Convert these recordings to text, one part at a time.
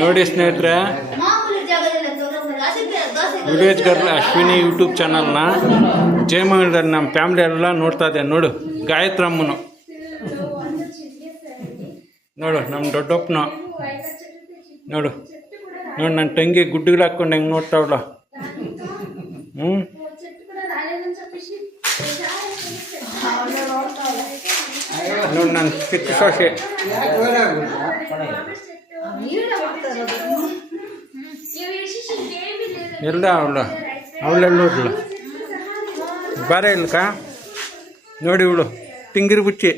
ನೋಡಿ ಸ್ನೇಹಿತರೆ, village girl Ashwini YouTube ಚಾನಲ್ನ ಜಯಮಂಗಲದಲ್ಲಿ ನಮ್ಮ ಫ್ಯಾಮಿಲಿ ಎಲ್ಲ ನೋಡ್ತಾ ಇದೆ. ನೋಡು ಗಾಯತ್ರಮ್ಮನು, ನೋಡು ನಮ್ಮ ದೊಡ್ಡಪ್ಪನ, ನೋಡು ನೋಡು ನನ್ನ ತಂಗಿ ಗುಡ್ಡಿಗಳು ಹಾಕ್ಕೊಂಡು ಹೆಂಗೆ ನೋಡ್ತಾವಲ್ಲ. ನೋಡಿ ನನ್ನ ಚಿಕ್ಕ ಸೊಸೆ ಎಲ್ಲ ಅವಳೆಲ್ಲ ನೋಡ್ಲು ಬಾರೆ ಇಲ್ಕ ನೋಡಿ ಇವಳು ತಿಂಗಿರಿ ಬುಚ್ಚಿ.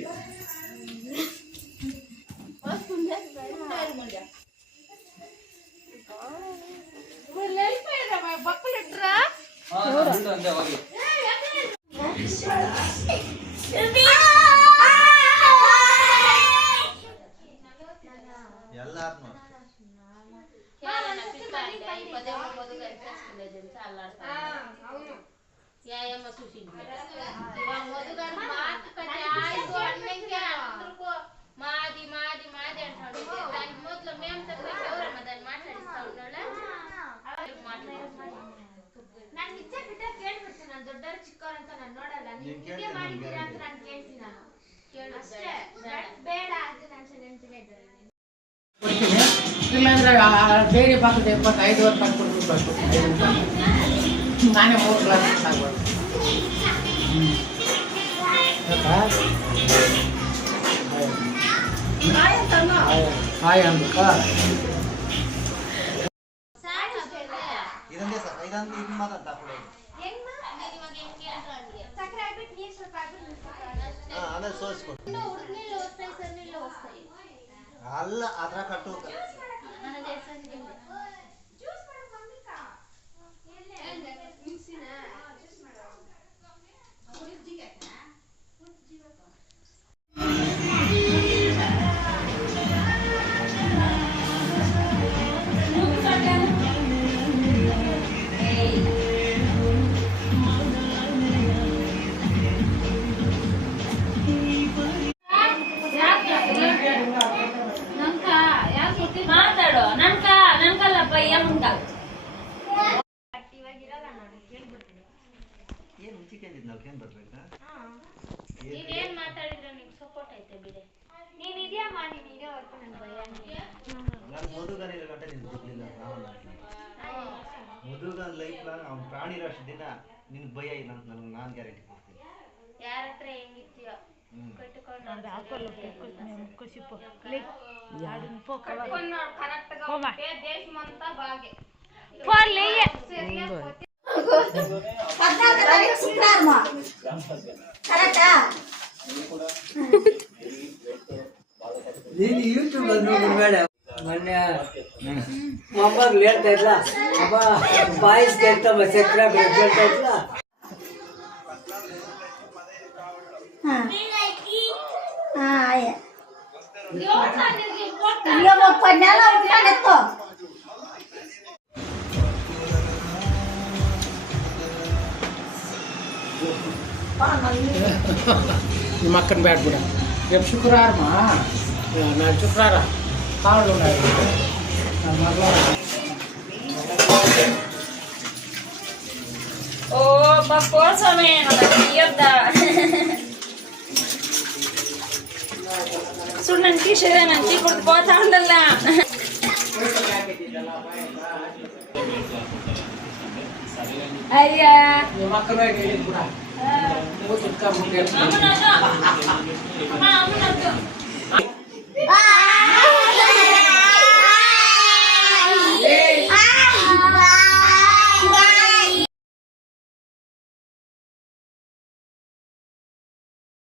ಇಲ್ಲಾಂದ್ರೆ ಡೈರಿ ಪಕ್ಕದ 25 ವರ್ಷ ಕೊಡ್ಬೇಕು. ನಾನೇ 3 ಕ್ಲಾಸ್ ಆಗ್ಬೋದು. ಹಾಯ್ ಅಂದ್ಕ ಅಲ್ಲ ಅದ್ರ ಕಟ್ಟು ಮದುಗ ಲೈಫ್ ಲಾಂಗ್ ಅವ್ನು ಪ್ರಾಣಿ ರಾಶಿ ದಿನ ನಿನ್ಗೆ ಭಯ ಇಲ್ಲ ಅಂತ ನಾನು ಗ್ಯಾರಂಟಿ ಕೊಡ್ತೀನಿ. ಯಾರ ಹತ್ರ ಹೆಂಗಿರ್ತೀಯೋ ನೀನು ಯೂಟ್ಯೂಬ್ ನೋಡಿ ಬೇಡ. ಮೊನ್ನೆ ಮೊಮ್ಮಗಳು ಹೇಳ್ತಾ ಇದ್ಲ, ಅಮ್ಮ ಬಾಯ್ಸ್ ಕೇಳ್ತಮ್ಮ ಸಬ್ಸ್ಕ್ರೈಬರ್ ಹೇಳ್ತಾ ಇದ್ಲ. ನಿಮ್ಮ ಅಕ್ಕನ ಬ್ಯಾಡ್ ಬಿಡ. ರೇపు ಶುಕ್ರವಾರ ನಾಳೆ ಶುಕ್ರವಾರ ಕಾಳು ఓ పప్పోసమే నయ్యొద్దా ಸುಣ್ಣಂಕಿ ಶೇರನಂಕಿ ಕೊಡ್ತು పోతా ఉండಲ್ಲ. ಅಯ್ಯ ನಿಮ್ಮ ಅಕ್ಕನ ಹೇಳಿದ್ ಬಿಡ.